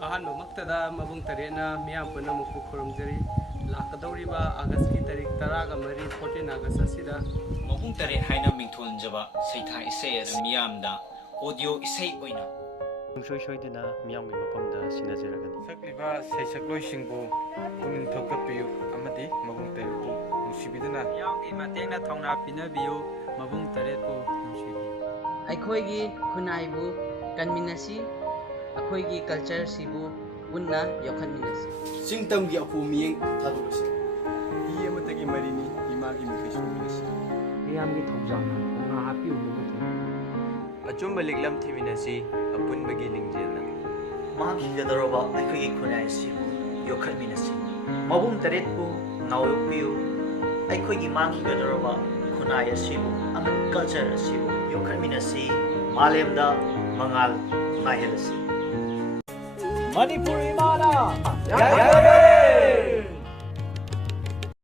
ꯑꯍꯥꯟꯕꯃꯛꯇꯗ ꯃꯕꯨꯡ ꯇꯔꯦꯠꯅ ꯃꯤꯌꯥꯝ ꯄꯨꯝꯅꯃꯛꯄꯨ ꯈꯨꯔꯨꯝꯖꯔꯤ ꯂꯥꯛꯀꯗꯧꯔꯤꯕ ꯑꯥꯒꯁꯀꯤ ꯇꯥꯔꯤꯛ 14 14 ꯑꯥꯒꯁ ꯑꯁꯤꯗ ꯃꯕꯨꯡ ꯇꯔꯦꯠ ꯍꯥꯏꯅ ꯃꯤꯡꯊꯣꯟꯖꯕ ꯁꯩꯊꯥ ꯏꯁꯩ ꯑꯁꯤ ꯃꯤꯌꯥꯝꯗ ꯑꯣꯗꯤꯑꯣ ꯏꯁꯩ ꯑꯣꯏꯅ ꯁꯨꯡꯁꯣꯏ ꯁꯣꯏꯗꯅ ꯃꯤꯌꯥꯝꯒꯤ ꯃꯐꯝꯗ ꯁꯤꯟꯅꯖꯔꯒꯅꯤ ꯁꯛꯂꯤꯕ ꯁꯩꯁꯛꯂꯣꯏꯁꯤꯡꯕꯨ ꯄꯨꯛꯅꯤꯡ ꯊꯧꯒꯠꯄꯤꯌꯨ ꯑꯃꯗꯤ ꯃꯕꯨꯡ ꯇꯔꯦꯠꯄꯨ ꯅꯨꯡꯁꯤꯕꯤꯗꯨꯅ ꯃꯤꯌꯥꯝꯒꯤ ꯃꯇꯦꯡꯅ ꯊꯧꯅꯥ ꯄꯤꯅꯕꯤꯌꯨ ꯃꯕꯨꯡ ꯇꯔꯦꯠꯄꯨ ꯅꯨꯡꯁꯤꯕꯤꯌꯨ ꯑꯩꯈꯣꯏꯒꯤ ꯈꯨꯟꯅꯥꯏꯕꯨ ꯀꯟꯃꯤꯟꯅꯁꯤ ꯑꯩꯈꯣꯏꯒꯤ ꯀꯜꯆꯔꯁꯤꯕꯨ ꯄꯨꯟꯅ ꯌꯣꯛꯈꯠꯃꯤꯟꯅꯁꯤ ꯆꯤꯡꯇꯝꯒꯤ ꯑꯄꯨ ꯃꯤꯠꯌꯦꯡ ꯊꯥꯗꯣꯛꯂꯁꯤ ꯍꯤ ꯑꯃꯠꯇꯒꯤ ꯃꯔꯤꯅꯤ ꯏꯃꯥꯒꯤ ꯃꯤꯈꯩ ꯁꯣꯟꯃꯤꯟꯅꯁꯤ ꯃꯤꯌꯥꯝꯒꯤ ꯊꯧꯖꯥꯜꯅ ꯊꯧꯅꯥ ꯍꯥꯞꯄꯤꯌꯨ ꯑꯆꯨꯝꯕ ꯂꯤꯛꯂꯝ ꯊꯤꯃꯤꯟꯅꯁꯤ ꯑꯄꯨꯟꯕꯒꯤ ꯂꯤꯡꯖꯦꯜꯅ ꯃꯥꯡꯈꯤꯒꯗꯧꯔꯕ ꯑꯩꯈꯣꯏꯒꯤ ꯈꯨꯟꯅꯥꯏ ꯑꯁꯤꯕꯨ ꯌꯣꯛꯈꯠꯃꯤꯟꯅꯁꯤ ꯃꯕꯨꯡ ꯇꯔꯦꯠꯄꯨ ꯅꯥꯎꯌꯣꯛꯄꯤꯌꯨ ꯑꯩꯈꯣꯏꯒꯤ ꯃꯥꯡꯈꯤꯒꯗꯧꯔꯕ ꯈꯨꯟꯅꯥꯏ ꯑꯁꯤꯕꯨ ꯑꯃꯗꯤ ꯀꯜꯆꯔ ꯑꯁꯤꯕꯨ ꯌꯣꯛꯈꯠꯃꯤꯟꯅꯁꯤ ꯃꯥꯂꯦꯝꯗ ꯃꯉꯥꯜ ꯅꯥꯏꯍꯜꯂꯁꯤ ꯃꯅꯤꯄꯨꯔ ꯏꯃꯥꯅ